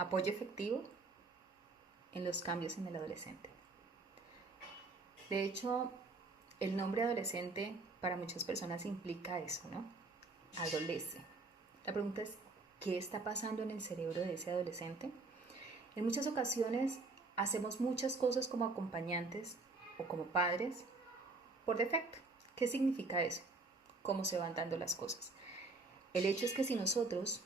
Apoyo efectivo en los cambios en el adolescente. De hecho, el nombre adolescente para muchas personas implica eso, ¿no? Adolece. La pregunta es, ¿qué está pasando en el cerebro de ese adolescente? En muchas ocasiones hacemos muchas cosas como acompañantes o como padres por defecto. ¿Qué significa eso? ¿Cómo se van dando las cosas? El hecho es que si nosotros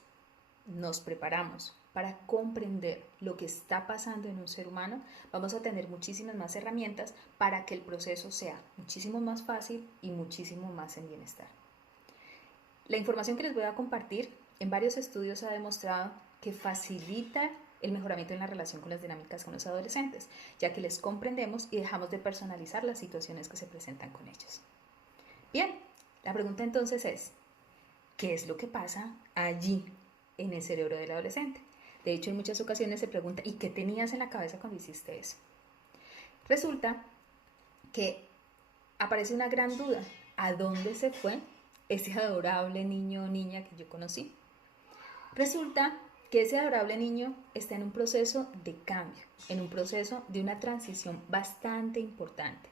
nos preparamos para comprender lo que está pasando en un ser humano, vamos a tener muchísimas más herramientas para que el proceso sea muchísimo más fácil y muchísimo más en bienestar. La información que les voy a compartir en varios estudios ha demostrado que facilita el mejoramiento en la relación con las dinámicas con los adolescentes, ya que les comprendemos y dejamos de personalizar las situaciones que se presentan con ellos. Bien, la pregunta entonces es, ¿qué es lo que pasa allí en el cerebro del adolescente? De hecho, en muchas ocasiones se pregunta, ¿y qué tenías en la cabeza cuando hiciste eso? Resulta que aparece una gran duda. ¿A dónde se fue ese adorable niño o niña que yo conocí? Resulta que ese adorable niño está en un proceso de cambio, en un proceso de una transición bastante importante.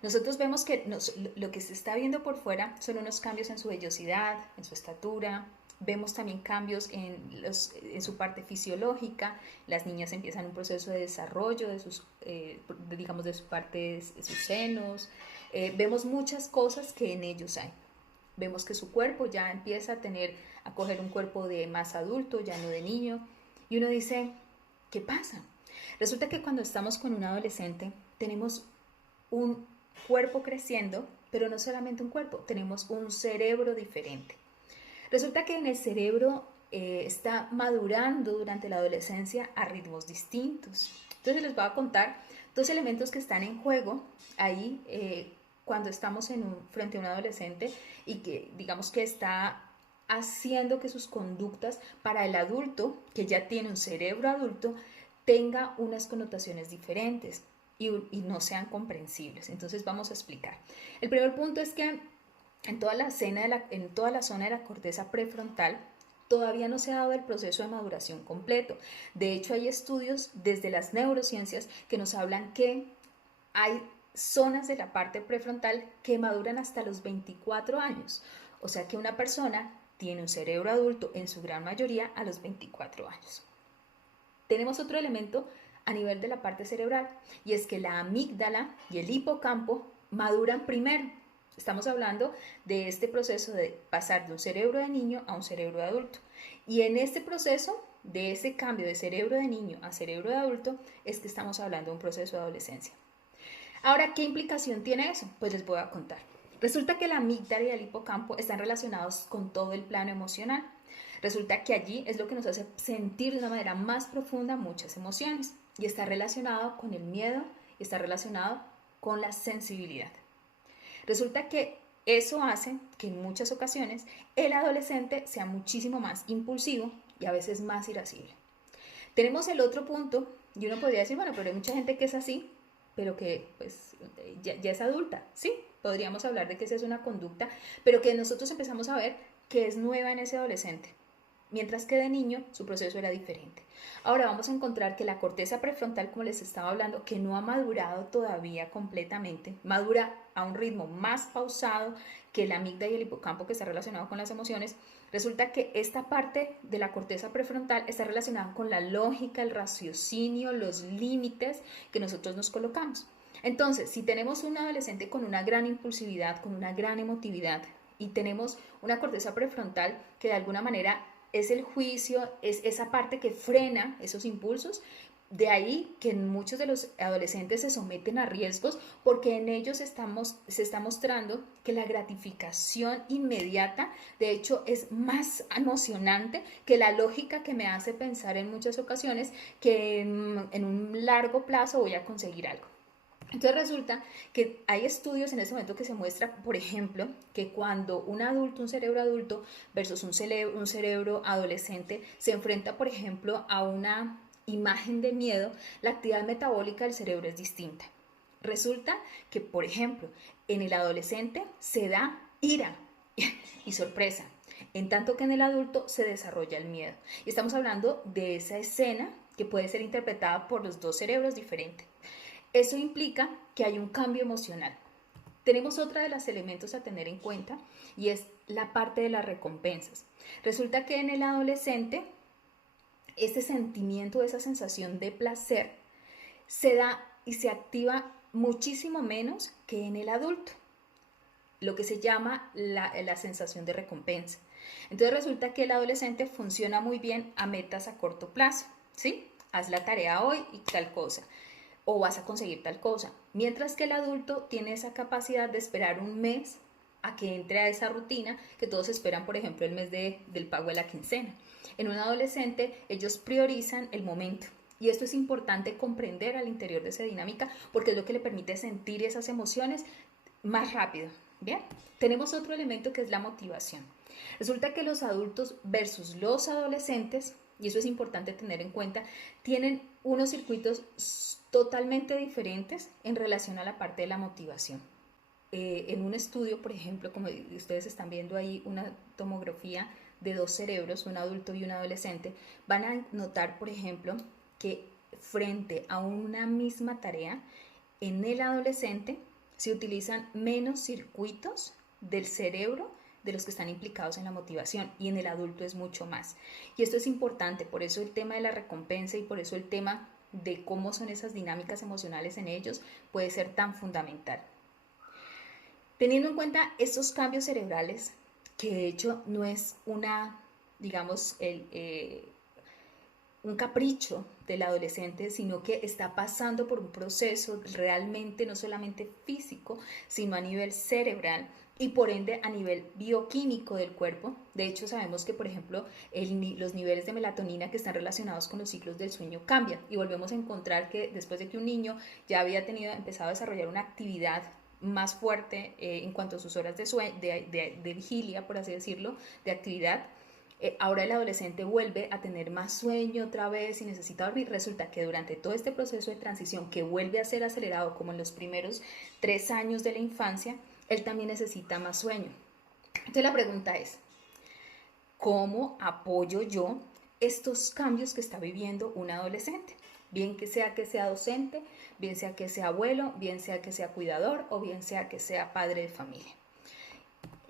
Nosotros vemos que lo que se está viendo por fuera son unos cambios en su vellosidad, en su estatura. Vemos también cambios en su parte fisiológica. Las niñas empiezan un proceso de desarrollo de sus, digamos, de su parte, de sus senos. Vemos muchas cosas que en ellos hay. Vemos que su cuerpo ya empieza a coger un cuerpo de más adulto, ya no de niño. Y uno dice, ¿qué pasa? Resulta que cuando estamos con un adolescente tenemos un cuerpo creciendo, pero no solamente un cuerpo, tenemos un cerebro diferente. Resulta que en el cerebro está madurando durante la adolescencia a ritmos distintos. Entonces les voy a contar dos elementos que están en juego ahí cuando estamos frente a un adolescente y que digamos que está haciendo que sus conductas para el adulto, que ya tiene un cerebro adulto, tenga unas connotaciones diferentes y no sean comprensibles. Entonces vamos a explicar. El primer punto es que en toda la zona de la corteza prefrontal todavía no se ha dado el proceso de maduración completo. De hecho, hay estudios desde las neurociencias que nos hablan que hay zonas de la parte prefrontal que maduran hasta los 24 años. O sea que una persona tiene un cerebro adulto en su gran mayoría a los 24 años. Tenemos otro elemento a nivel de la parte cerebral y es que la amígdala y el hipocampo maduran primero. Estamos hablando de este proceso de pasar de un cerebro de niño a un cerebro de adulto. Y en este proceso, de ese cambio de cerebro de niño a cerebro de adulto, es que estamos hablando de un proceso de adolescencia. Ahora, ¿qué implicación tiene eso? Pues les voy a contar. Resulta que la amígdala y el hipocampo están relacionados con todo el plano emocional. Resulta que allí es lo que nos hace sentir de una manera más profunda muchas emociones y está relacionado con el miedo y está relacionado con la sensibilidad. Resulta que eso hace que en muchas ocasiones el adolescente sea muchísimo más impulsivo y a veces más irascible. Tenemos el otro punto y uno podría decir, bueno, pero hay mucha gente que es así, pero que pues ya es adulta. Sí, podríamos hablar de que esa es una conducta, pero que nosotros empezamos a ver que es nueva en ese adolescente. Mientras que de niño su proceso era diferente. Ahora vamos a encontrar que la corteza prefrontal, como les estaba hablando, que no ha madurado todavía completamente, madura a un ritmo más pausado que la amígdala y el hipocampo que está relacionado con las emociones. Resulta que esta parte de la corteza prefrontal está relacionada con la lógica, el raciocinio, los límites que nosotros nos colocamos. Entonces, si tenemos un adolescente con una gran impulsividad, con una gran emotividad, y tenemos una corteza prefrontal que de alguna manera es el juicio, es esa parte que frena esos impulsos. De ahí que muchos de los adolescentes se someten a riesgos porque en ellos se está mostrando que la gratificación inmediata, de hecho, es más emocionante que la lógica que me hace pensar en muchas ocasiones que en un largo plazo voy a conseguir algo. Entonces resulta que hay estudios en este momento que se muestra, por ejemplo, que cuando un adulto, un cerebro adulto versus un cerebro adolescente se enfrenta, por ejemplo, a una imagen de miedo, la actividad metabólica del cerebro es distinta. Resulta que, por ejemplo, en el adolescente se da ira y sorpresa. en tanto que en el adulto se desarrolla el miedo. Y estamos hablando de esa escena que puede ser interpretada por los dos cerebros diferentes. Eso implica que hay un cambio emocional. Tenemos otra de los elementos a tener en cuenta y es la parte de las recompensas. Resulta que en el adolescente, ese sentimiento, esa sensación de placer se da y se activa muchísimo menos que en el adulto, lo que se llama la sensación de recompensa. Entonces resulta que el adolescente funciona muy bien a metas a corto plazo, ¿sí? Haz la tarea hoy y tal cosa, o vas a conseguir tal cosa, mientras que el adulto tiene esa capacidad de esperar un mes a que entre a esa rutina que todos esperan, por ejemplo, el mes del pago de la quincena. En un adolescente ellos priorizan el momento. Y esto es importante comprender al interior de esa dinámica porque es lo que le permite sentir esas emociones más rápido. Bien, tenemos otro elemento que es la motivación. Resulta que los adultos versus los adolescentes, y eso es importante tener en cuenta, tienen unos circuitos totalmente diferentes en relación a la parte de la motivación. En un estudio, por ejemplo, como ustedes están viendo ahí, una tomografía de dos cerebros, un adulto y un adolescente, van a notar, por ejemplo, que frente a una misma tarea, en el adolescente se utilizan menos circuitos del cerebro de los que están implicados en la motivación y en el adulto es mucho más. Y esto es importante, por eso el tema de la recompensa y por eso el tema de cómo son esas dinámicas emocionales en ellos puede ser tan fundamental. Teniendo en cuenta estos cambios cerebrales, que de hecho no es digamos, un capricho del adolescente, sino que está pasando por un proceso realmente no solamente físico, sino a nivel cerebral y por ende a nivel bioquímico del cuerpo. De hecho, sabemos que, por ejemplo, los niveles de melatonina que están relacionados con los ciclos del sueño cambian y volvemos a encontrar que después de que un niño ya había empezado a desarrollar una actividad más fuerte en cuanto a sus horas de vigilia, por así decirlo, de actividad, ahora el adolescente vuelve a tener más sueño otra vez y necesita dormir. Resulta que durante todo este proceso de transición que vuelve a ser acelerado como en los primeros 3 años de la infancia, él también necesita más sueño. Entonces la pregunta es, ¿cómo apoyo yo estos cambios que está viviendo un adolescente? Bien que sea docente, bien sea que sea abuelo, bien sea que sea cuidador o bien sea que sea padre de familia.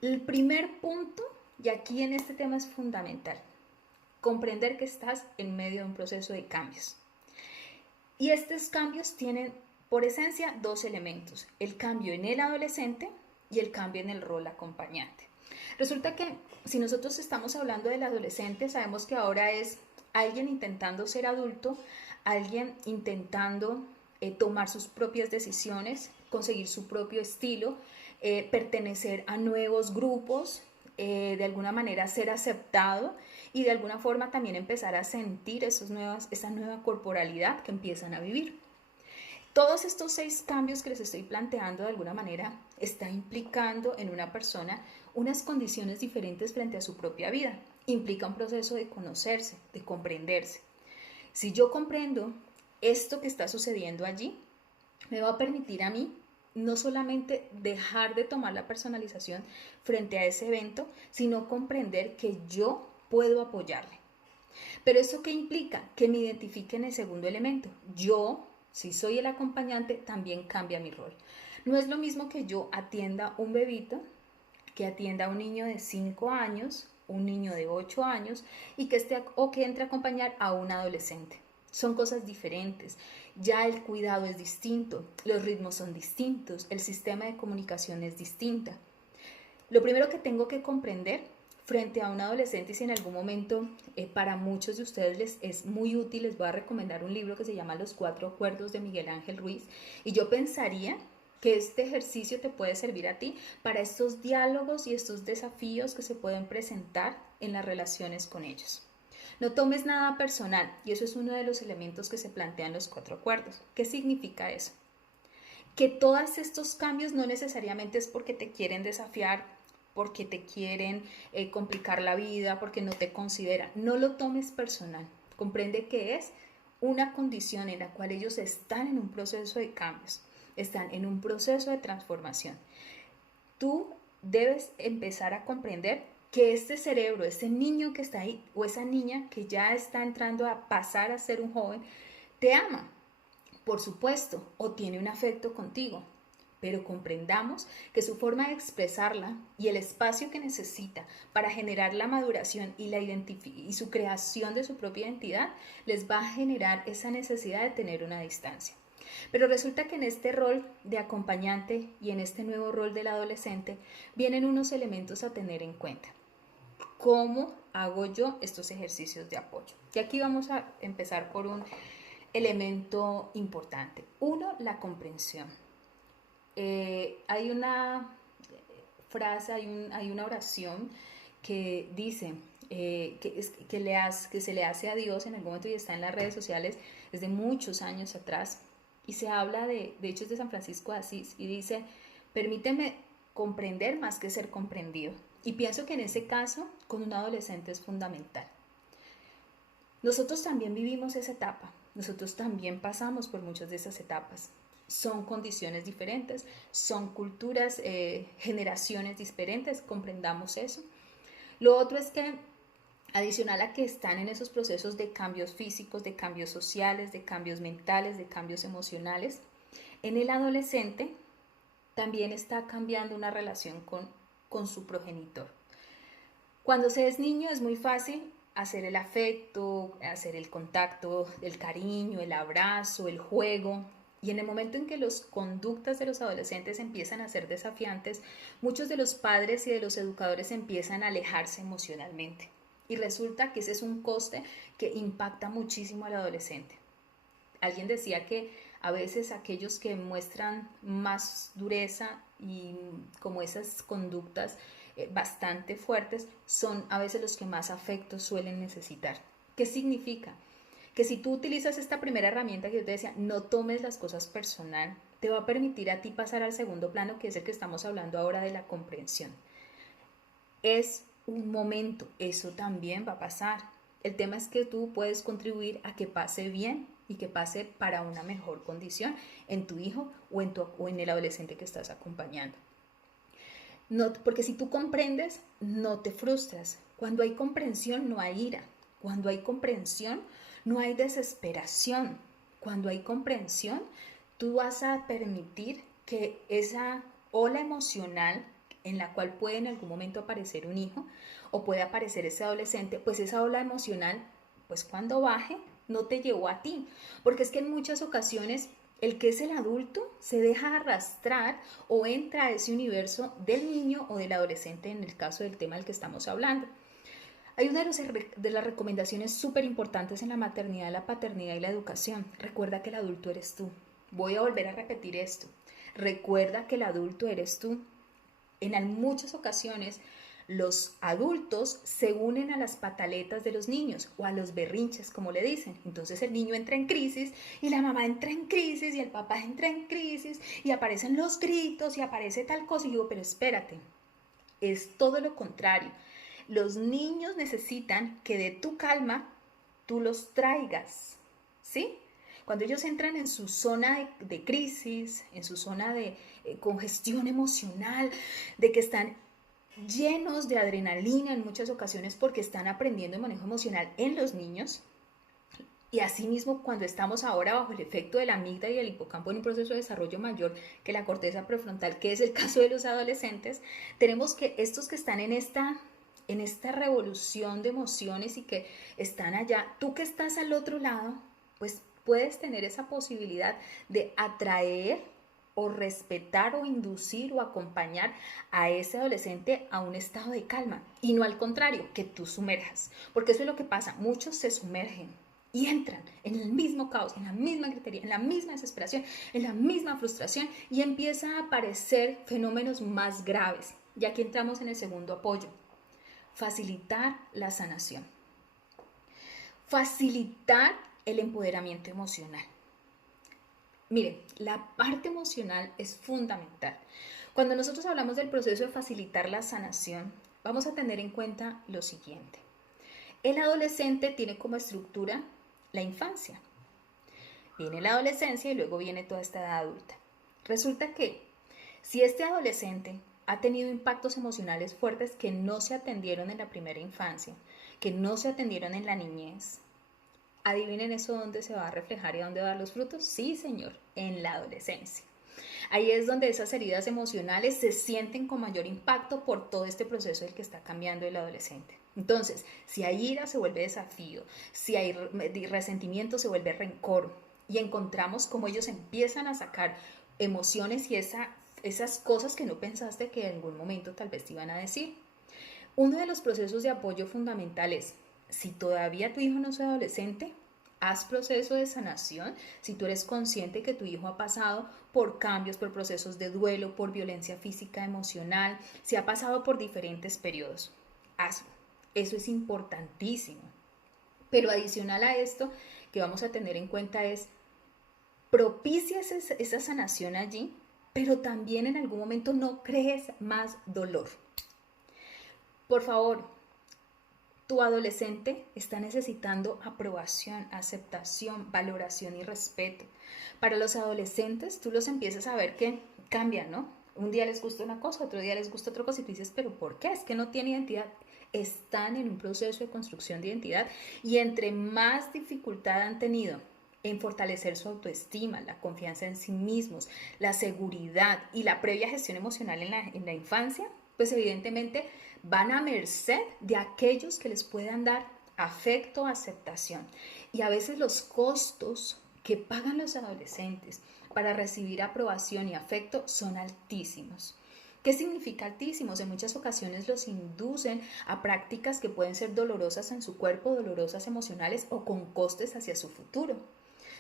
El primer punto, y aquí en este tema es fundamental, comprender que estás en medio de un proceso de cambios. Y estos cambios tienen por esencia dos elementos, el cambio en el adolescente y el cambio en el rol acompañante. Resulta que si nosotros estamos hablando del adolescente, sabemos que ahora es alguien intentando ser adulto, alguien intentando tomar sus propias decisiones, conseguir su propio estilo, pertenecer a nuevos grupos, de alguna manera ser aceptado y de alguna forma también empezar a sentir esa nueva corporalidad que empiezan a vivir. Todos estos 6 cambios que les estoy planteando de alguna manera está implicando en una persona unas condiciones diferentes frente a su propia vida. Implica un proceso de conocerse, de comprenderse. Si yo comprendo esto que está sucediendo allí, me va a permitir a mí no solamente dejar de tomar la personalización frente a ese evento, sino comprender que yo puedo apoyarle. Pero ¿eso qué implica? Que me identifique en el segundo elemento. Yo, si soy el acompañante, también cambia mi rol. No es lo mismo que yo atienda un bebito, que atienda a un niño de 5 años, un niño de 8 años y que entre a acompañar a un adolescente. Son cosas diferentes. Ya el cuidado es distinto, los ritmos son distintos, el sistema de comunicación es distinta. Lo primero que tengo que comprender frente a un adolescente, y si en algún momento para muchos de ustedes les es muy útil, les voy a recomendar un libro que se llama Los 4 Acuerdos de Miguel Ángel Ruiz, y yo pensaría que este ejercicio te puede servir a ti para estos diálogos y estos desafíos que se pueden presentar en las relaciones con ellos. No tomes nada personal, y eso es uno de los elementos que se plantean los 4 acuerdos. ¿Qué significa eso? Que todos estos cambios no necesariamente es porque te quieren desafiar, porque te quieren complicar la vida, porque no te consideran. No lo tomes personal. Comprende que es una condición en la cual ellos están en un proceso de cambios, están en un proceso de transformación. Tú debes empezar a comprender que este cerebro, ese niño que está ahí o esa niña que ya está entrando a pasar a ser un joven, te ama, por supuesto, o tiene un afecto contigo, pero comprendamos que su forma de expresarla y el espacio que necesita para generar la maduración y su creación de su propia identidad les va a generar esa necesidad de tener una distancia. Pero resulta que en este rol de acompañante y en este nuevo rol del adolescente vienen unos elementos a tener en cuenta. ¿Cómo hago yo estos ejercicios de apoyo? Y aquí vamos a empezar por un elemento importante. Uno, la comprensión. Hay una frase, hay una oración que dice que se le hace a Dios en algún momento y está en las redes sociales desde muchos años atrás, y se habla de hechos de San Francisco de Asís y dice: permíteme comprender más que ser comprendido. Y pienso que en ese caso con un adolescente es fundamental. Nosotros también vivimos esa etapa, nosotros también pasamos por muchas de esas etapas. Son condiciones diferentes, son culturas, generaciones diferentes, comprendamos eso. Lo otro es que, adicional a que están en esos procesos de cambios físicos, de cambios sociales, de cambios mentales, de cambios emocionales, en el adolescente también está cambiando una relación con su progenitor. Cuando se es niño es muy fácil hacer el afecto, hacer el contacto, el cariño, el abrazo, el juego. Y en el momento en que las conductas de los adolescentes empiezan a ser desafiantes, muchos de los padres y de los educadores empiezan a alejarse emocionalmente. Y resulta que ese es un coste que impacta muchísimo al adolescente. Alguien decía que a veces aquellos que muestran más dureza y como esas conductas bastante fuertes son a veces los que más afecto suelen necesitar. ¿Qué significa? Que si tú utilizas esta primera herramienta que yo te decía, no tomes las cosas personal, te va a permitir a ti pasar al segundo plano, que es el que estamos hablando ahora, de la comprensión. Es un momento, eso también va a pasar. El tema es que tú puedes contribuir a que pase bien y que pase para una mejor condición en tu hijo o en el adolescente que estás acompañando. No, porque si tú comprendes, no te frustras. Cuando hay comprensión, no hay ira. Cuando hay comprensión, no hay desesperación. Cuando hay comprensión, tú vas a permitir que esa ola emocional en la cual puede en algún momento aparecer un hijo o puede aparecer ese adolescente, pues esa ola emocional, pues cuando baje, no te llevó a ti. Porque es que en muchas ocasiones el que es el adulto se deja arrastrar o entra a ese universo del niño o del adolescente en el caso del tema del que estamos hablando. Hay una de las recomendaciones súper importantes en la maternidad, la paternidad y la educación. Recuerda que el adulto eres tú. Voy a volver a repetir esto. Recuerda que el adulto eres tú. En muchas ocasiones los adultos se unen a las pataletas de los niños o a los berrinches, como le dicen. Entonces el niño entra en crisis y la mamá entra en crisis y el papá entra en crisis y aparecen los gritos y aparece tal cosa. Y digo, pero espérate, es todo lo contrario. Los niños necesitan que de tu calma tú los traigas, ¿sí? Cuando ellos entran en su zona de crisis, en su zona de congestión emocional, de que están llenos de adrenalina en muchas ocasiones porque están aprendiendo el manejo emocional en los niños, y asimismo cuando estamos ahora bajo el efecto de la amígdala y el hipocampo en un proceso de desarrollo mayor que la corteza prefrontal, que es el caso de los adolescentes, tenemos que estos que están en esta revolución de emociones y que están allá, tú que estás al otro lado, pues puedes tener esa posibilidad de atraer o respetar o inducir o acompañar a ese adolescente a un estado de calma y no al contrario, que tú sumerjas, porque eso es lo que pasa, muchos se sumergen y entran en el mismo caos, en la misma gritería, en la misma desesperación, en la misma frustración y empiezan a aparecer fenómenos más graves. Y aquí entramos en el segundo apoyo: facilitar la sanación, facilitar el empoderamiento emocional. Miren, la parte emocional es fundamental. Cuando nosotros hablamos del proceso de facilitar la sanación, vamos a tener en cuenta lo siguiente. El adolescente tiene como estructura la infancia. Viene la adolescencia y luego viene toda esta edad adulta. Resulta que si este adolescente ha tenido impactos emocionales fuertes que no se atendieron en la primera infancia, que no se atendieron en la niñez. ¿Adivinen eso dónde se va a reflejar y a dónde va a dar los frutos? Sí, señor, en la adolescencia. Ahí es donde esas heridas emocionales se sienten con mayor impacto por todo este proceso del que está cambiando el adolescente. Entonces, si hay ira se vuelve desafío, si hay resentimiento se vuelve rencor y encontramos cómo ellos empiezan a sacar emociones y esas cosas que no pensaste que en algún momento tal vez te iban a decir. Uno de los procesos de apoyo fundamentales, si todavía tu hijo no es adolescente, haz proceso de sanación. Si tú eres consciente que tu hijo ha pasado por cambios, por procesos de duelo, por violencia física, emocional, si ha pasado por diferentes periodos, hazlo. Eso es importantísimo. Pero adicional a esto, que vamos a tener en cuenta es, propicia esa sanación allí, pero también en algún momento no crees más dolor. Por favor, tu adolescente está necesitando aprobación, aceptación, valoración y respeto. Para los adolescentes, tú los empiezas a ver que cambian, ¿no? Un día les gusta una cosa, otro día les gusta otra cosa y tú dices, ¿pero por qué? Es que no tiene identidad. Están en un proceso de construcción de identidad y entre más dificultad han tenido en fortalecer su autoestima, la confianza en sí mismos, la seguridad y la previa gestión emocional en la infancia, pues evidentemente van a merced de aquellos que les puedan dar afecto, aceptación. Y a veces los costos que pagan los adolescentes para recibir aprobación y afecto son altísimos. ¿Qué significa altísimos? En muchas ocasiones los inducen a prácticas que pueden ser dolorosas en su cuerpo, dolorosas emocionales o con costes hacia su futuro.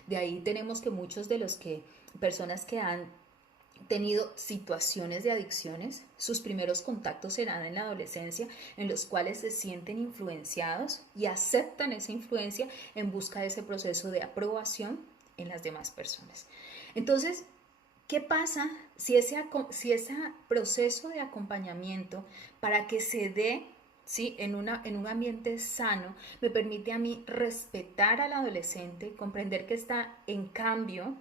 De ahí tenemos que muchos de los personas que han tenido situaciones de adicciones, sus primeros contactos serán en la adolescencia, en los cuales se sienten influenciados y aceptan esa influencia en busca de ese proceso de aprobación en las demás personas. Entonces, ¿qué pasa si ese proceso de acompañamiento para que se dé, ¿sí?, en un ambiente sano me permite a mí respetar al adolescente, comprender que está en cambio,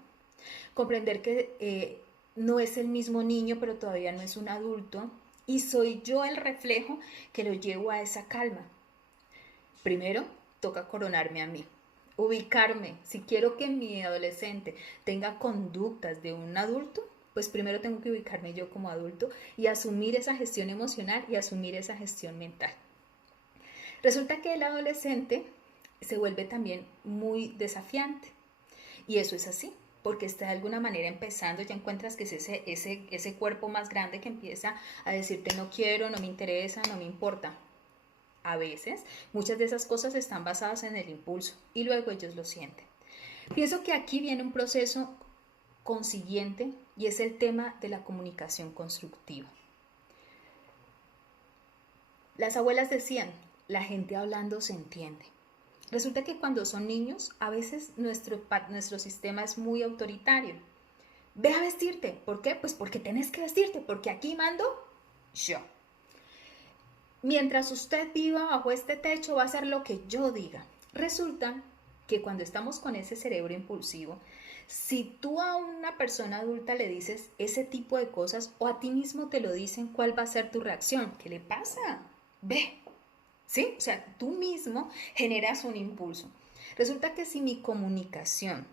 comprender que no es el mismo niño, pero todavía no es un adulto, y soy yo el reflejo que lo llevo a esa calma? Primero, toca coronarme a mí, ubicarme. Si quiero que mi adolescente tenga conductas de un adulto, pues primero tengo que ubicarme yo como adulto y asumir esa gestión emocional y asumir esa gestión mental. Resulta que el adolescente se vuelve también muy desafiante, y eso es así, porque está de alguna manera empezando, ya encuentras que es ese cuerpo más grande que empieza a decirte no quiero, no me interesa, no me importa. A veces, muchas de esas cosas están basadas en el impulso y luego ellos lo sienten. Pienso que aquí viene un proceso consiguiente y es el tema de la comunicación constructiva. Las abuelas decían, la gente hablando se entiende. Resulta que cuando son niños, a veces nuestro sistema es muy autoritario. Ve a vestirte. ¿Por qué? Pues porque tenés que vestirte, porque aquí mando yo. Mientras usted viva bajo este techo, va a hacer lo que yo diga. Resulta que cuando estamos con ese cerebro impulsivo, si tú a una persona adulta le dices ese tipo de cosas o a ti mismo te lo dicen, ¿cuál va a ser tu reacción? ¿Qué le pasa? Ve. ¿Sí? O sea, tú mismo generas un impulso. Resulta que si mi comunicación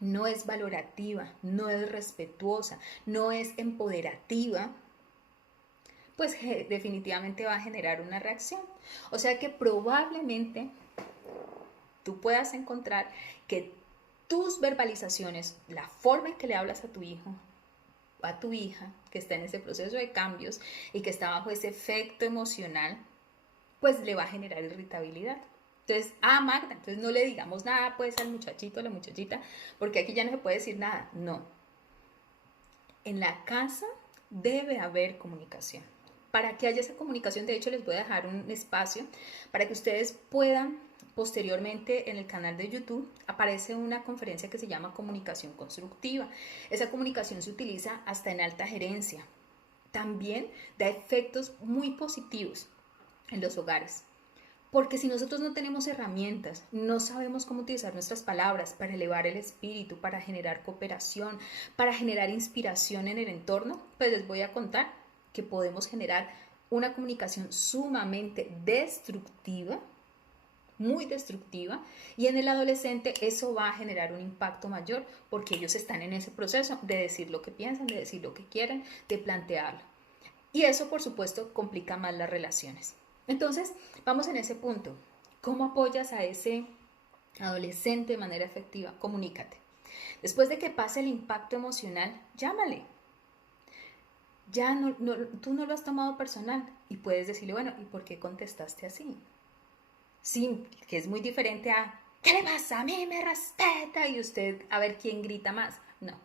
no es valorativa, no es respetuosa, no es empoderativa, pues definitivamente va a generar una reacción. O sea que probablemente tú puedas encontrar que tus verbalizaciones, la forma en que le hablas a tu hijo, a tu hija, que está en ese proceso de cambios y que está bajo ese efecto emocional, pues le va a generar irritabilidad. Entonces, Magda, entonces no le digamos nada pues al muchachito, a la muchachita, porque aquí ya no se puede decir nada. No. En la casa debe haber comunicación. Para que haya esa comunicación, de hecho, les voy a dejar un espacio para que ustedes puedan, posteriormente en el canal de YouTube, aparece una conferencia que se llama Comunicación Constructiva. Esa comunicación se utiliza hasta en alta gerencia. También da efectos muy positivos en los hogares. Porque si nosotros no tenemos herramientas, no sabemos cómo utilizar nuestras palabras para elevar el espíritu, para generar cooperación, para generar inspiración en el entorno, pues les voy a contar que podemos generar una comunicación sumamente destructiva, muy destructiva, y en el adolescente eso va a generar un impacto mayor porque ellos están en ese proceso de decir lo que piensan, de decir lo que quieren, de plantearlo. Y eso, por supuesto, complica más las relaciones. Entonces, vamos en ese punto. ¿Cómo apoyas a ese adolescente de manera efectiva? Comunícate. Después de que pase el impacto emocional, llámale. Ya tú no lo has tomado personal y puedes decirle, bueno, ¿y por qué contestaste así? Sí, que es muy diferente a, ¿qué le pasa? A mí me respeta y usted a ver quién grita más. No.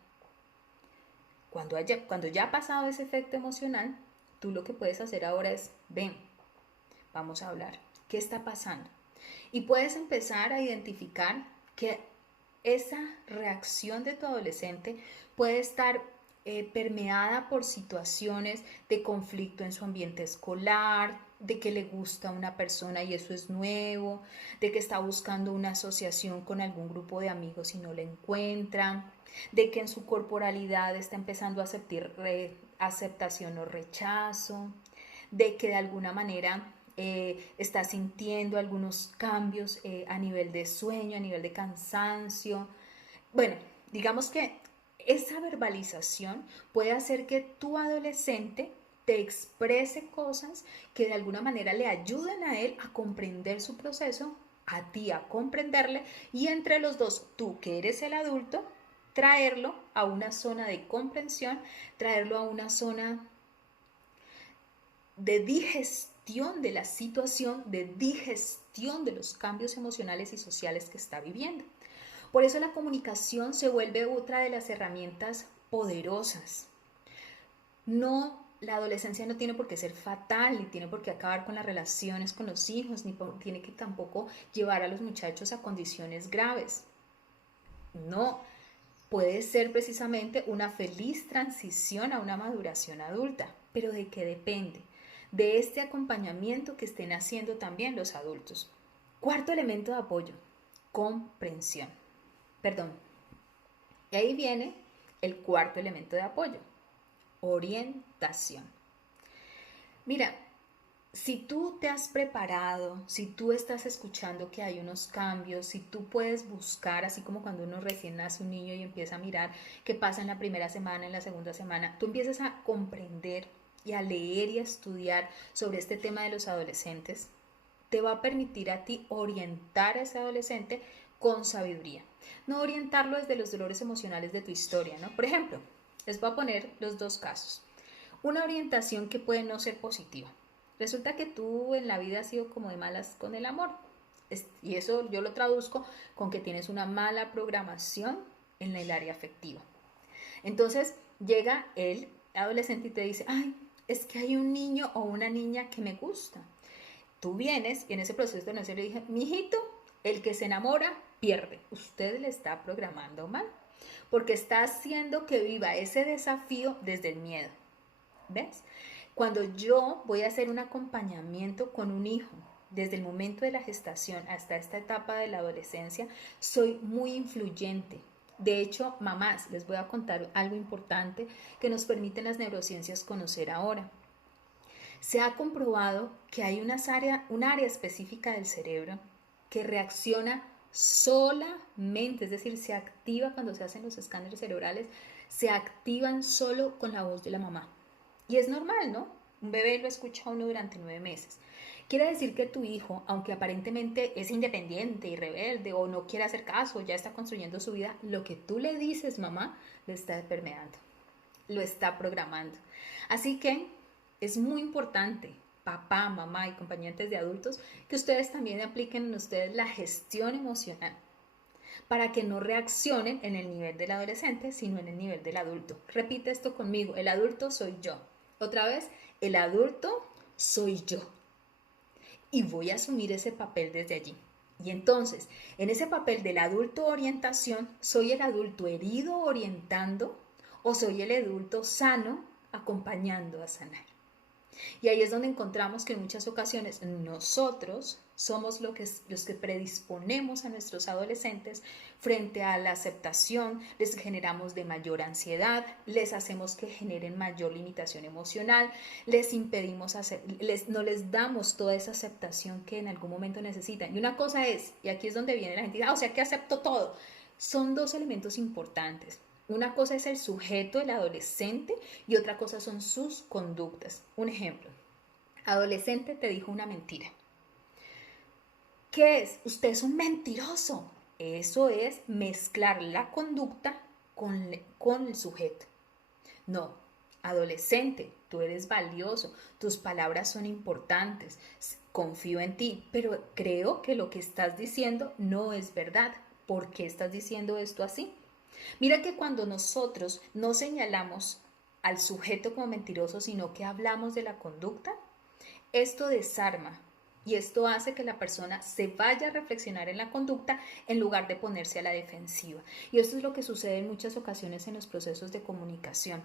Cuando ya ha pasado ese efecto emocional, tú lo que puedes hacer ahora es, ven, vamos a hablar. ¿Qué está pasando? Y puedes empezar a identificar que esa reacción de tu adolescente puede estar permeada por situaciones de conflicto en su ambiente escolar, de que le gusta a una persona y eso es nuevo, de que está buscando una asociación con algún grupo de amigos y no la encuentra, de que en su corporalidad está empezando a aceptación o rechazo, de que de alguna manera está sintiendo algunos cambios a nivel de sueño, a nivel de cansancio. Bueno, digamos que esa verbalización puede hacer que tu adolescente te exprese cosas que de alguna manera le ayuden a él a comprender su proceso, a ti a comprenderle, y entre los dos, tú que eres el adulto, traerlo a una zona de comprensión, traerlo a una zona de digestión de la situación, de digestión de los cambios emocionales y sociales que está viviendo. Por eso la comunicación se vuelve otra de las herramientas poderosas. La adolescencia no tiene por qué ser fatal, ni tiene por qué acabar con las relaciones con los hijos, ni tiene que tampoco llevar a los muchachos a condiciones graves. No, puede ser precisamente una feliz transición a una maduración adulta, pero ¿de qué depende? De este acompañamiento que estén haciendo también los adultos. Cuarto elemento de apoyo, comprensión. Perdón. Y ahí viene el cuarto elemento de apoyo, orientación. Mira, si tú te has preparado, si tú estás escuchando que hay unos cambios, si tú puedes buscar, así como cuando uno recién nace un niño y empieza a mirar qué pasa en la primera semana, en la segunda semana, tú empiezas a comprender y a leer y a estudiar sobre este tema de los adolescentes, te va a permitir a ti orientar a ese adolescente con sabiduría. No orientarlo desde los dolores emocionales de tu historia, ¿no? Por ejemplo, les voy a poner los dos casos. Una orientación que puede no ser positiva. Resulta que tú en la vida has sido como de malas con el amor. Y eso yo lo traduzco con que tienes una mala programación en el área afectiva. Entonces llega el adolescente y te dice, ay, es que hay un niño o una niña que me gusta. Tú vienes y en ese proceso de no le dije, mijito, el que se enamora pierde. Usted le está programando mal, porque está haciendo que viva ese desafío desde el miedo. ¿Ves? Cuando yo voy a hacer un acompañamiento con un hijo, desde el momento de la gestación hasta esta etapa de la adolescencia, soy muy influyente. De hecho, mamás, les voy a contar algo importante que nos permiten las neurociencias conocer ahora. Se ha comprobado que hay un área específica del cerebro que reacciona solamente, es decir, se activa cuando se hacen los escáneres cerebrales, se activan solo con la voz de la mamá. Y es normal, ¿no? Un bebé lo escucha uno durante 9 meses. Quiere decir que tu hijo, aunque aparentemente es independiente y rebelde o no quiere hacer caso, ya está construyendo su vida, lo que tú le dices, mamá, lo está permeando, lo está programando. Así que es muy importante, papá, mamá y acompañantes de adultos, que ustedes también apliquen en ustedes la gestión emocional para que no reaccionen en el nivel del adolescente, sino en el nivel del adulto. Repite esto conmigo, el adulto soy yo. Otra vez, el adulto soy yo. Y voy a asumir ese papel desde allí. Y entonces, en ese papel del adulto orientación, ¿soy el adulto herido orientando o soy el adulto sano acompañando a sanar? Y ahí es donde encontramos que en muchas ocasiones nosotros somos los que predisponemos a nuestros adolescentes frente a la aceptación, les generamos de mayor ansiedad, les hacemos que generen mayor limitación emocional, les impedimos no les damos toda esa aceptación que en algún momento necesitan. Y una cosa es, y aquí es donde viene la gente, o sea que acepto todo. Son dos elementos importantes. Una cosa es el sujeto, el adolescente, y otra cosa son sus conductas. Un ejemplo, adolescente te dijo una mentira. ¿Qué es? Usted es un mentiroso. Eso es mezclar la conducta con el sujeto. No, adolescente, tú eres valioso, tus palabras son importantes, confío en ti, pero creo que lo que estás diciendo no es verdad. ¿Por qué estás diciendo esto así? Mira que cuando nosotros no señalamos al sujeto como mentiroso, sino que hablamos de la conducta, esto desarma y esto hace que la persona se vaya a reflexionar en la conducta en lugar de ponerse a la defensiva. Y esto es lo que sucede en muchas ocasiones en los procesos de comunicación.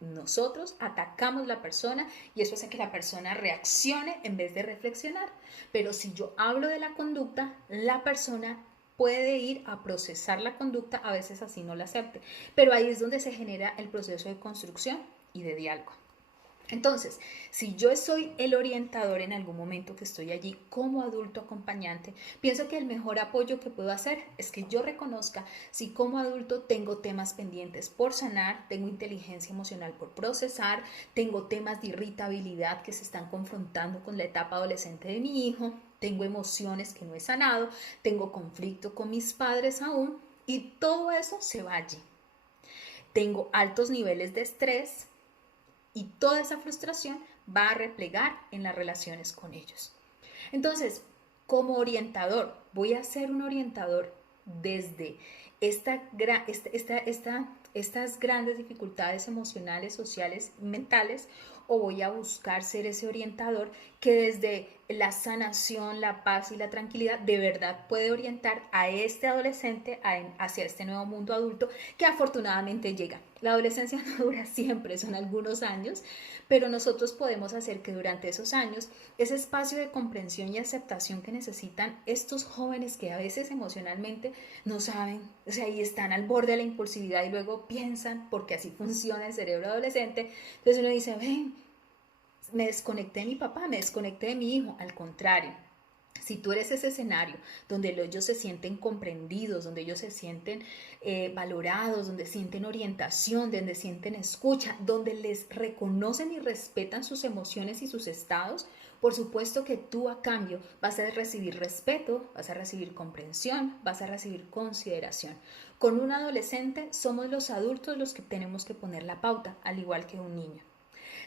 Nosotros atacamos a la persona y eso hace que la persona reaccione en vez de reflexionar. Pero si yo hablo de la conducta, la persona puede ir a procesar la conducta, a veces así no la acepte. Pero ahí es donde se genera el proceso de construcción y de diálogo. Entonces, si yo soy el orientador en algún momento que estoy allí como adulto acompañante, pienso que el mejor apoyo que puedo hacer es que yo reconozca si como adulto tengo temas pendientes por sanar, tengo inteligencia emocional por procesar, tengo temas de irritabilidad que se están confrontando con la etapa adolescente de mi hijo, tengo emociones que no he sanado, tengo conflicto con mis padres aún y todo eso se va allí. Tengo altos niveles de estrés, y toda esa frustración va a replegar en las relaciones con ellos. Entonces, como orientador, voy a ser un orientador desde estas grandes dificultades emocionales, sociales, mentales, o voy a buscar ser ese orientador que desde la sanación, la paz y la tranquilidad de verdad puede orientar a este adolescente hacia este nuevo mundo adulto que afortunadamente llega. La adolescencia no dura siempre, son algunos años, pero nosotros podemos hacer que durante esos años ese espacio de comprensión y aceptación que necesitan estos jóvenes que a veces emocionalmente no saben, o sea, y están al borde de la impulsividad y luego piensan, porque así funciona el cerebro adolescente, entonces uno dice, ven, me desconecté de mi papá, me desconecté de mi hijo, al contrario. Si tú eres ese escenario donde ellos se sienten comprendidos, donde ellos se sienten valorados, donde sienten orientación, donde sienten escucha, donde les reconocen y respetan sus emociones y sus estados, por supuesto que tú a cambio vas a recibir respeto, vas a recibir comprensión, vas a recibir consideración. Con un adolescente somos los adultos los que tenemos que poner la pauta, al igual que un niño.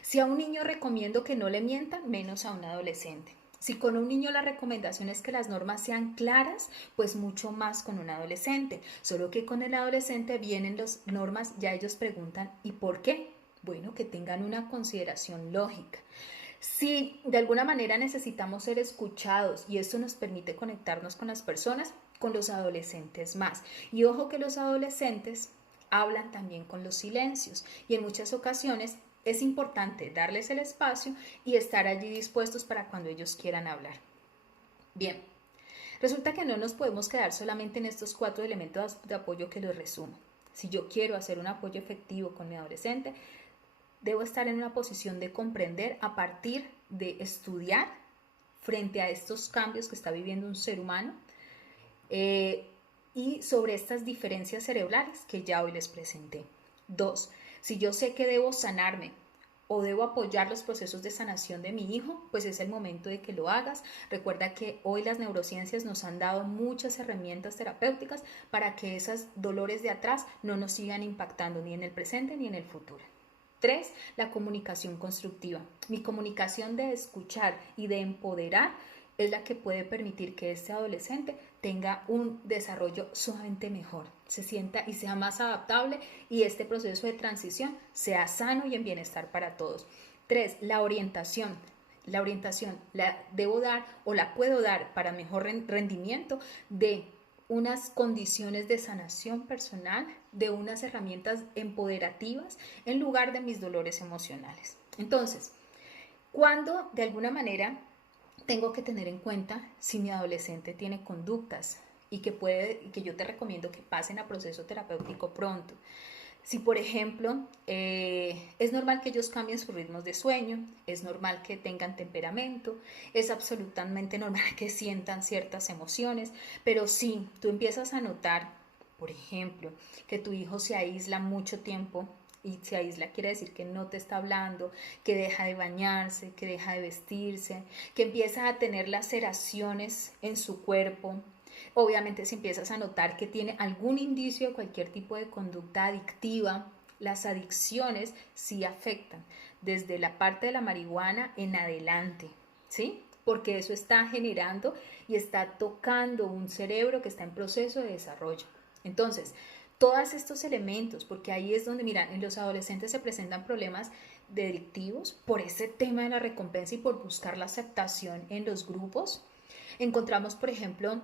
Si a un niño recomiendo que no le mientan, menos a un adolescente. Si con un niño la recomendación es que las normas sean claras, pues mucho más con un adolescente. Solo que con el adolescente vienen las normas, ya ellos preguntan, ¿y por qué? Bueno, que tengan una consideración lógica. Si de alguna manera necesitamos ser escuchados y esto nos permite conectarnos con las personas, con los adolescentes más. Y ojo que los adolescentes hablan también con los silencios y en muchas ocasiones es importante darles el espacio y estar allí dispuestos para cuando ellos quieran hablar. Bien, resulta que no nos podemos quedar solamente en estos 4 elementos de apoyo que los resumo. Si yo quiero hacer un apoyo efectivo con mi adolescente, debo estar en una posición de comprender a partir de estudiar frente a estos cambios que está viviendo un ser humano y sobre estas diferencias cerebrales que ya hoy les presenté. 2. Si yo sé que debo sanarme o debo apoyar los procesos de sanación de mi hijo, pues es el momento de que lo hagas. Recuerda que hoy las neurociencias nos han dado muchas herramientas terapéuticas para que esos dolores de atrás no nos sigan impactando ni en el presente ni en el futuro. 3. La comunicación constructiva. Mi comunicación de escuchar y de empoderar es la que puede permitir que este adolescente tenga un desarrollo sumamente mejor, se sienta y sea más adaptable y este proceso de transición sea sano y en bienestar para todos. 3. La orientación. La orientación la debo dar o la puedo dar para mejor rendimiento de unas condiciones de sanación personal, de unas herramientas empoderativas en lugar de mis dolores emocionales. Entonces, cuando de alguna manera tengo que tener en cuenta si mi adolescente tiene conductas y que yo te recomiendo que pasen a proceso terapéutico pronto. Si, por ejemplo, es normal que ellos cambien sus ritmos de sueño, es normal que tengan temperamento, es absolutamente normal que sientan ciertas emociones, pero si tú empiezas a notar, por ejemplo, que tu hijo se aísla mucho tiempo, y se aísla quiere decir que no te está hablando, que deja de bañarse, que deja de vestirse, que empieza a tener laceraciones en su cuerpo. Obviamente si empiezas a notar que tiene algún indicio de cualquier tipo de conducta adictiva, las adicciones sí afectan desde la parte de la marihuana en adelante, ¿sí? Porque eso está generando y está tocando un cerebro que está en proceso de desarrollo. Entonces, todos estos elementos, porque ahí es donde, mira, en los adolescentes se presentan problemas delictivos por ese tema de la recompensa y por buscar la aceptación en los grupos. Encontramos, por ejemplo,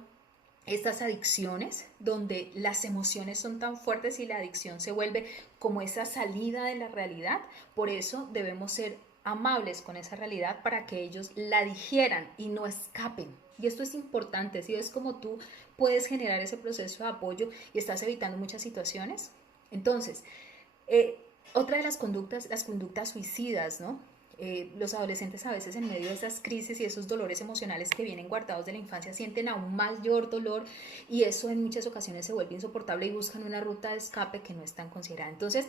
estas adicciones donde las emociones son tan fuertes y la adicción se vuelve como esa salida de la realidad. Por eso debemos ser amables con esa realidad para que ellos la digieran y no escapen. Y esto es importante, si ves como tú puedes generar ese proceso de apoyo y estás evitando muchas situaciones. Entonces, eh, otra de las conductas suicidas, ¿no? Los adolescentes a veces en medio de esas crisis y esos dolores emocionales que vienen guardados de la infancia sienten aún mayor dolor y eso en muchas ocasiones se vuelve insoportable y buscan una ruta de escape que no están considerada. Entonces,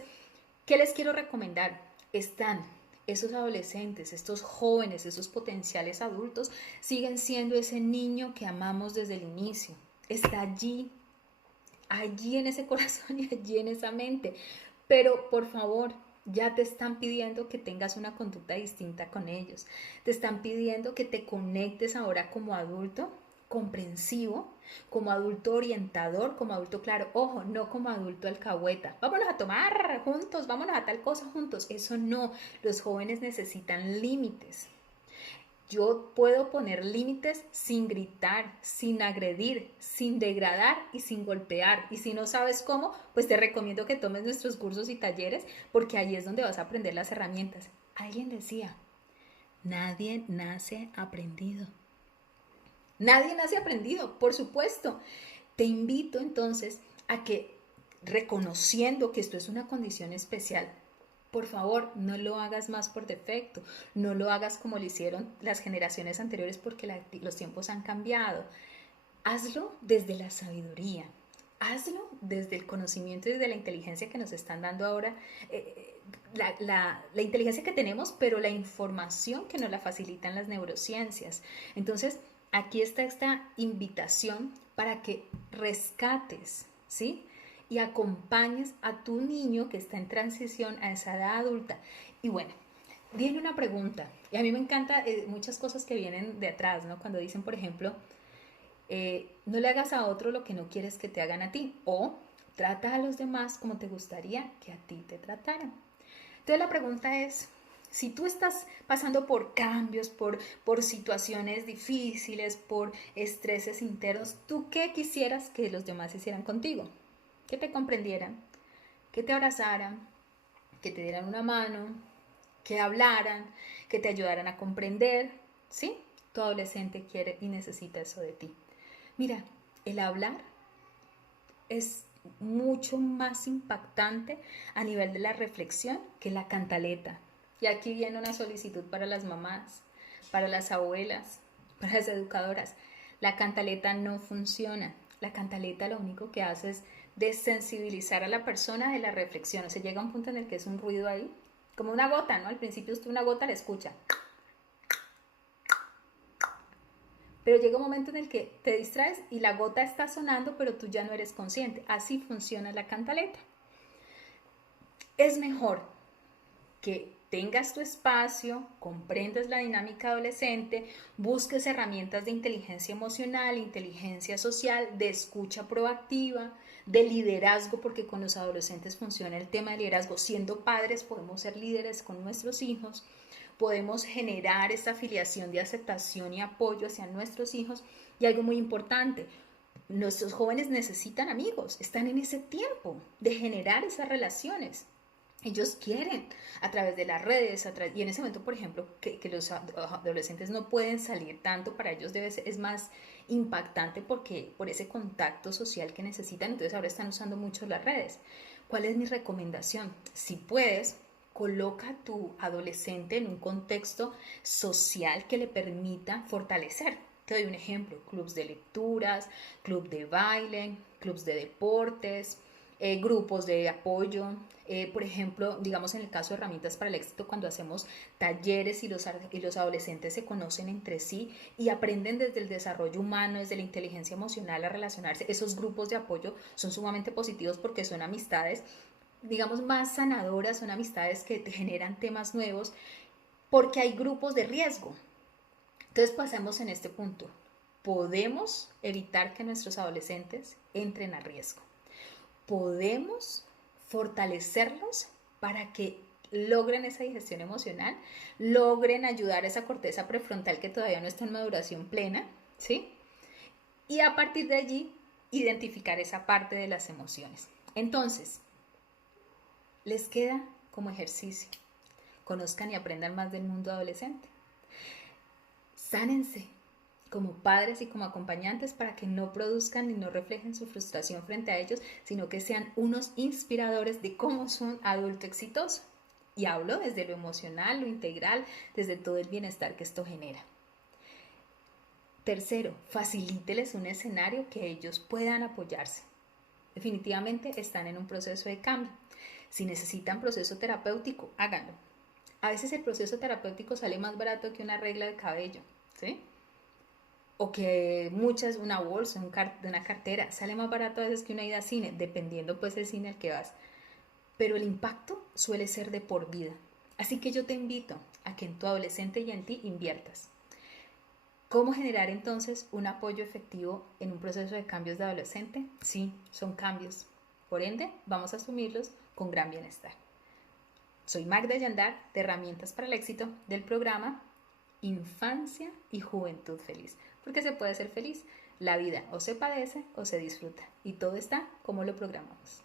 ¿qué les quiero recomendar? Están esos adolescentes, estos jóvenes, esos potenciales adultos, siguen siendo ese niño que amamos desde el inicio. Está allí en ese corazón y allí en esa mente. Pero por favor, ya te están pidiendo que tengas una conducta distinta con ellos. Te están pidiendo que te conectes ahora como adulto comprensivo, como adulto orientador, como adulto claro. Ojo, no como adulto alcahueta. Vámonos a tomar juntos, vámonos a tal cosa juntos. Eso no. Los jóvenes necesitan límites. Yo puedo poner límites sin gritar, sin agredir, sin degradar y sin golpear. Y si no sabes cómo, pues te recomiendo que tomes nuestros cursos y talleres porque ahí es donde vas a aprender las herramientas. Alguien decía, nadie nace aprendido. Nadie nace aprendido, por supuesto. Te invito entonces a que reconociendo que esto es una condición especial, por favor, no lo hagas más por defecto, no lo hagas como lo hicieron las generaciones anteriores porque los tiempos han cambiado. Hazlo desde la sabiduría, hazlo desde el conocimiento y desde la inteligencia que nos están dando ahora, la inteligencia que tenemos, pero la información que nos la facilitan las neurociencias. Entonces, aquí está esta invitación para que rescates, ¿sí? Y acompañes a tu niño que está en transición a esa edad adulta. Y bueno, viene una pregunta, y a mí me encanta muchas cosas que vienen de atrás, ¿no? Cuando dicen, por ejemplo, no le hagas a otro lo que no quieres que te hagan a ti, o trata a los demás como te gustaría que a ti te trataran. Entonces la pregunta es, si tú estás pasando por cambios, por situaciones difíciles, por estreses internos, ¿tú qué quisieras que los demás hicieran contigo? Que te comprendieran, que te abrazaran, que te dieran una mano, que hablaran, que te ayudaran a comprender, ¿sí? Tu adolescente quiere y necesita eso de ti. Mira, el hablar es mucho más impactante a nivel de la reflexión que la cantaleta. Y aquí viene una solicitud para las mamás, para las abuelas, para las educadoras. La cantaleta no funciona. La cantaleta lo único que hace es desensibilizar a la persona de la reflexión. O sea, llega un punto en el que es un ruido ahí, como una gota, ¿no? Al principio usted una gota la escucha. Pero llega un momento en el que te distraes y la gota está sonando, pero tú ya no eres consciente. Así funciona la cantaleta. Es mejor que tengas tu espacio, comprendas la dinámica adolescente, busques herramientas de inteligencia emocional, inteligencia social, de escucha proactiva, de liderazgo, porque con los adolescentes funciona el tema de liderazgo. Siendo padres podemos ser líderes con nuestros hijos, podemos generar esta afiliación de aceptación y apoyo hacia nuestros hijos. Y algo muy importante, nuestros jóvenes necesitan amigos, están en ese tiempo de generar esas relaciones. Ellos quieren a través de las redes, y en ese momento, por ejemplo, que los adolescentes no pueden salir tanto, para ellos es más impactante porque por ese contacto social que necesitan, entonces ahora están usando mucho las redes. ¿Cuál es mi recomendación? Si puedes, coloca a tu adolescente en un contexto social que le permita fortalecer. Te doy un ejemplo: clubs de lecturas, club de baile, clubs de deportes, grupos de apoyo. Por ejemplo, digamos en el caso de Herramientas para el Éxito, cuando hacemos talleres y los adolescentes se conocen entre sí y aprenden desde el desarrollo humano, desde la inteligencia emocional a relacionarse, esos grupos de apoyo son sumamente positivos porque son amistades, digamos, más sanadoras, son amistades que te generan temas nuevos porque hay grupos de riesgo. Entonces pasemos en este punto. Podemos evitar que nuestros adolescentes entren a riesgo. Podemos fortalecerlos para que logren esa digestión emocional, logren ayudar a esa corteza prefrontal que todavía no está en maduración plena, ¿sí? Y a partir de allí, identificar esa parte de las emociones. Entonces, les queda como ejercicio: conozcan y aprendan más del mundo adolescente. Sánense como padres y como acompañantes para que no produzcan ni no reflejen su frustración frente a ellos, sino que sean unos inspiradores de cómo son adulto exitoso. Y hablo desde lo emocional, lo integral, desde todo el bienestar que esto genera. Tercero, facilíteles un escenario que ellos puedan apoyarse. Definitivamente están en un proceso de cambio. Si necesitan proceso terapéutico, háganlo. A veces el proceso terapéutico sale más barato que una regla de cabello, ¿sí? O que una bolsa, una cartera, sale más barato a veces que una ida al cine, dependiendo pues del cine al que vas. Pero el impacto suele ser de por vida. Así que yo te invito a que en tu adolescente y en ti inviertas. ¿Cómo generar entonces un apoyo efectivo en un proceso de cambios de adolescente? Sí, son cambios. Por ende, vamos a asumirlos con gran bienestar. Soy Magda Yandar, de Herramientas para el Éxito, del programa Infancia y Juventud Feliz. Porque se puede ser feliz. La vida o se padece o se disfruta. Y todo está como lo programamos.